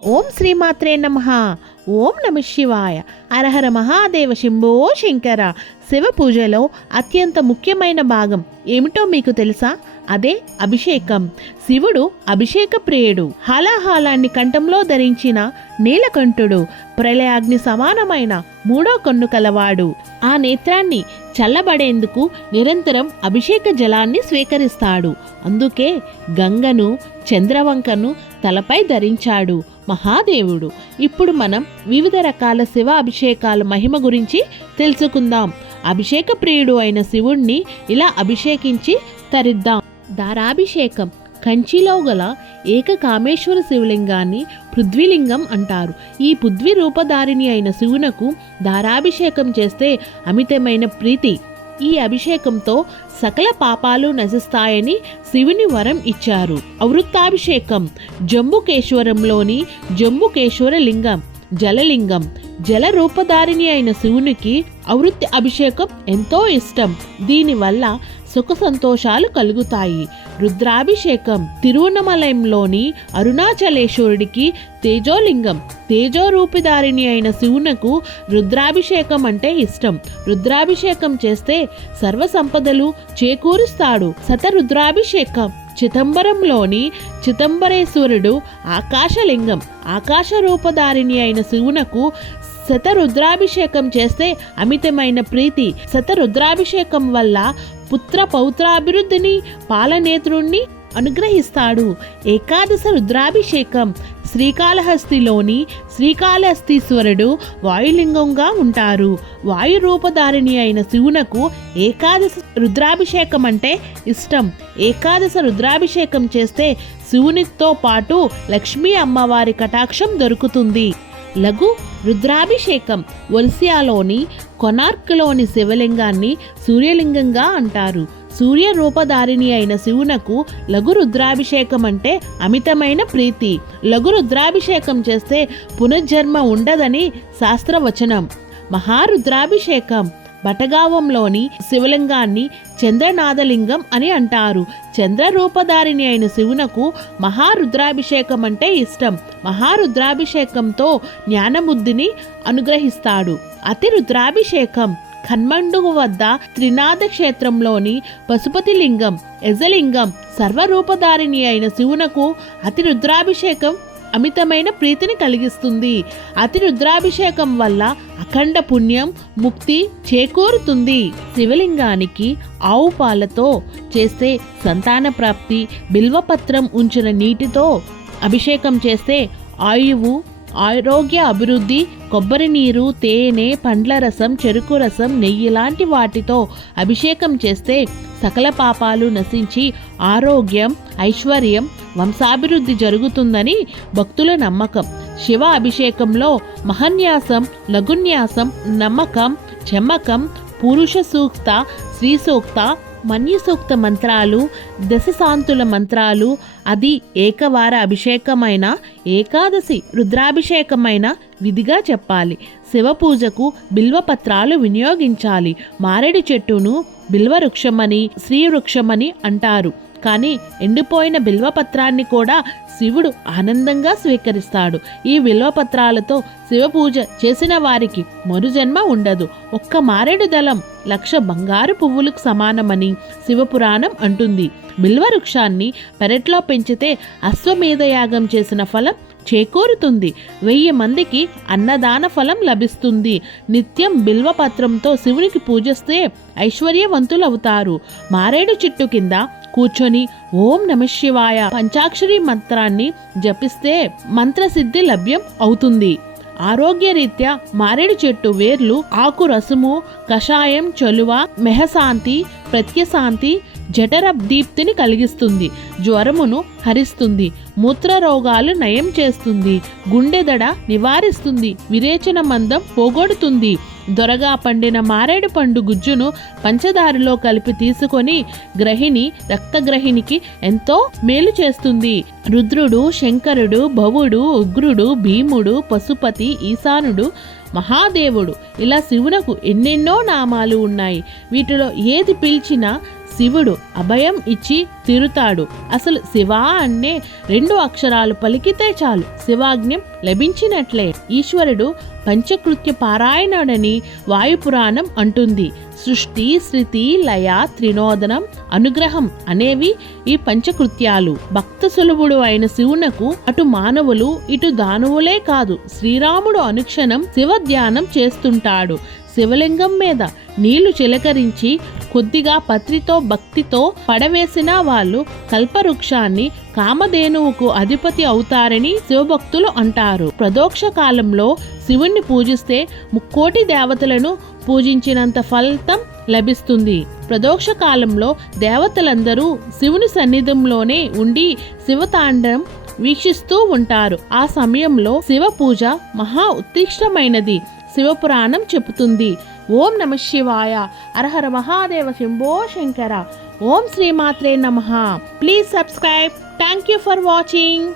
ఓం శ్రీమాత్రే నమః. ఓం నమ శివాయ. హరహర మహాదేవ శంభో శంకర. శివ పూజలో అత్యంత ముఖ్యమైన భాగం ఏమిటో మీకు తెలుసా? అదే అభిషేకం. శివుడు అభిషేక ప్రియుడు. హాలాహాలాన్ని కంఠంలో ధరించిన నీలకంఠుడు. ప్రళయాగ్ని సమానమైన మూడో కన్ను కలవాడు. ఆ నేత్రాన్ని చల్లబడేందుకు నిరంతరం అభిషేక జలాన్ని స్వీకరిస్తాడు. అందుకే గంగను, చంద్రవంకను తలపై ధరించాడు మహాదేవుడు. ఇప్పుడు మనం వివిధ రకాల శివ అభిషేకాల మహిమ గురించి తెలుసుకుందాం. అభిషేక ప్రియుడు అయిన శివుణ్ణి ఇలా అభిషేకించి తరిద్దాం. దారాభిషేకం. కంచిలో గల ఏకకామేశ్వర శివలింగాన్ని పృథ్వీలింగం అంటారు. ఈ పృథ్వీ రూపధారిణి అయిన శివునకు దారాభిషేకం చేస్తే అమితమైన ప్రీతి. ఈ అభిషేకంతో సకల పాపాలు నశిస్తాయని శివుని వరం ఇచ్చారు. అవృత్తాభిషేకం. జంబుకేశ్వరంలోని జంబుకేశ్వర లింగం జలలింగం. జల రూపధారిణి అయిన శివునికి అవృత్తి అభిషేకం ఎంతో ఇష్టం. దీనివల్ల సుఖ సంతోషాలు కలుగుతాయి. రుద్రాభిషేకం. తిరువన్నమలయంలోని అరుణాచలేశ్వరుడికి తేజోలింగం. తేజోరూపిధారిణి అయిన శివునకు రుద్రాభిషేకం అంటే ఇష్టం. రుద్రాభిషేకం చేస్తే సర్వ సంపదలు చేకూరుస్తాడు. శతరుద్రాభిషేకం. చిదంబరంలోని చిదంబరేశ్వరుడు ఆకాశలింగం. ఆకాశ రూపధారిణి అయిన శివునకు శతరుద్రాభిషేకం చేస్తే అమితమైన ప్రీతి. శతరుద్రాభిషేకం వల్ల పుత్ర పౌత్రాభివృద్ధిని, పాలనేత్రుణ్ణి అనుగ్రహిస్తాడు. ఏకాదశ రుద్రాభిషేకం. శ్రీకాళహస్తిలోని శ్రీకాళహస్తీశ్వరుడు వాయులింగంగా ఉంటారు. వాయు రూపధారిణి అయిన శివునకు ఏకాదశ రుద్రాభిషేకం అంటే ఇష్టం. ఏకాదశ రుద్రాభిషేకం చేస్తే శివునితో పాటు లక్ష్మీ అమ్మవారి కటాక్షం దొరుకుతుంది. లఘు రుద్రాభిషేకం. ఒరిస్సాలోని కొనార్క్లోని శివలింగాన్ని సూర్యలింగంగా అంటారు. సూర్య రూపధారిణి అయిన శివునకు లఘు రుద్రాభిషేకం అంటే అమితమైన ప్రీతి. లఘు రుద్రాభిషేకం చేస్తే పునర్జన్మ ఉండదని శాస్త్రవచనం. మహారుద్రాభిషేకం. బటగావంలోని శివలింగాన్ని చంద్రనాథలింగం అని అంటారు. చంద్ర రూపధారిణి అయిన శివునకు మహారుద్రాభిషేకం అంటే ఇష్టం. మహారుద్రాభిషేకంతో జ్ఞానబుద్ధిని అనుగ్రహిస్తాడు. అతి రుద్రాభిషేకం. ఖన్మండు వద్ద త్రినాథ క్షేత్రంలోని పశుపతి లింగం యజలింగం సర్వరూపధారిణి అయిన శివునకు అతి రుద్రాభిషేకం అమితమైన ప్రీతిని కలిగిస్తుంది. అతి రుద్రాభిషేకం వల్ల అఖండ పుణ్యం, ముక్తి చేకూరుతుంది. శివలింగానికి ఆవు పాలతో చేస్తే సంతాన ప్రాప్తి, బిల్వపత్రం ఉంచిన నీటితో అభిషేకం చేస్తే ఆయువు, ఆరోగ్య అభివృద్ధి, కొబ్బరి నీరు, తేనె, పండ్ల రసం, చెరుకు రసం, నెయ్యి లాంటి వాటితో అభిషేకం చేస్తే సకల పాపాలు నశించి ఆరోగ్యం, ఐశ్వర్యం, వంశాభివృద్ధి జరుగుతుందని భక్తుల నమ్మకం. శివ అభిషేకంలో మహన్యాసం, లఘున్యాసం, నమ్మకం, చమ్మకం, పురుష సూక్త, శ్రీ సూక్త, మన్య సూక్త మంత్రాలు, దశశాంతుల మంత్రాలు, అది ఏకవార అభిషేకమైన ఏకాదశి రుద్రాభిషేకమైన విధిగా చెప్పాలి. శివ పూజకు బిల్వపత్రాలు వినియోగించాలి. మారేడు చెట్టును బిల్వవృక్షమని, శ్రీవృక్షమని అంటారు. కానీ ఎండిపోయిన బిల్వపత్రాన్ని కూడా శివుడు ఆనందంగా స్వీకరిస్తాడు. ఈ బిల్వపత్రాలతో శివ పూజ చేసిన వారికి మరుజన్మ ఉండదు. ఒక్క మారేడు దళం 1,00,000 బంగారు పువ్వులకు సమానమని శివపురాణం అంటుంది. బిల్వవృక్షాన్ని పెరట్లో పెంచితే అశ్వమేధ యాగం చేసిన ఫలం చేకూరుతుంది. 1000 మందికి అన్నదాన ఫలం లభిస్తుంది. నిత్యం బిల్వపత్రంతో శివునికి పూజిస్తే ఐశ్వర్యవంతులవుతారు. మారేడు చెట్టు కింద కూర్చొని ఓం నమ శివాయ పంచాక్షరి మంత్రాన్ని జపిస్తే మంత్రసిద్ధి లభ్యం అవుతుంది. ఆరోగ్యరీత్యా మారేడు చెట్టు వేర్లు, ఆకు రసము, కషాయం, చలువ, మెహశాంతి, ప్రత్యశాంతి, జఠర దీప్తిని కలిగిస్తుంది. జ్వరమును హరిస్తుంది. మూత్ర రోగాలు నయం చేస్తుంది. గుండెదడ నివారిస్తుంది. విరేచన మందం పోగొడుతుంది. దొరగా పండిన మారేడు పండు గుజ్జును పంచదారలో కలిపి తీసుకొని గ్రహిణి, రక్తగ్రహిణికి ఎంతో మేలు చేస్తుంది. రుద్రుడు, శంకరుడు, భవుడు, ఉగ్రుడు, భీముడు, పశుపతి, ఈశానుడు, మహాదేవుడు ఇలా శివునకు ఎన్నెన్నో నామాలు ఉన్నాయి. వీటిలో ఏది పిలిచినా శివుడు అభయం ఇచ్చి తీరుతాడు. అసలు శివ అనే 2 అక్షరాలు పలికితే చాలు శివాజ్ఞం లభించినట్లే. ఈశ్వరుడు పంచకృత్య పారాయణుడని వాయుపురాణం అంటుంది. సృష్టి, స్థితి, లయ, త్రినోదనం, అనుగ్రహం అనేవి ఈ పంచకృత్యాలు. భక్త సులభుడు అయిన శివునకు అటు మానవులు ఇటు దానవులే కాదు, శ్రీరాముడు అనుక్షణం శివ ధ్యానం చేస్తుంటాడు. శివలింగం మీద నీళ్లు చిలకరించి కొద్దిగా పత్రితో భక్తితో పడవేసిన వాళ్ళు కల్పవృక్షాన్ని, కామధేనువుకు అధిపతి అవుతారని శివభక్తులు అంటారు. ప్రదోక్ష కాలంలో శివుణ్ణి పూజిస్తే 3,000,000 దేవతలను పూజించినంత ఫలితం లభిస్తుంది. ప్రదోక్ష కాలంలో దేవతలందరూ శివుని సన్నిధిలోనే ఉండి శివతాండవం వీక్షిస్తూ ఉంటారు. ఆ సమయంలో శివ పూజ మహా ఉత్కృష్టమైనది శివపురాణం చెబుతుంది. ఓం నమః శివాయ. హరహర మహాదేవ శంభో శంకర. ఓం శ్రీమాత్రే నమః. Please subscribe. Thank you for watching.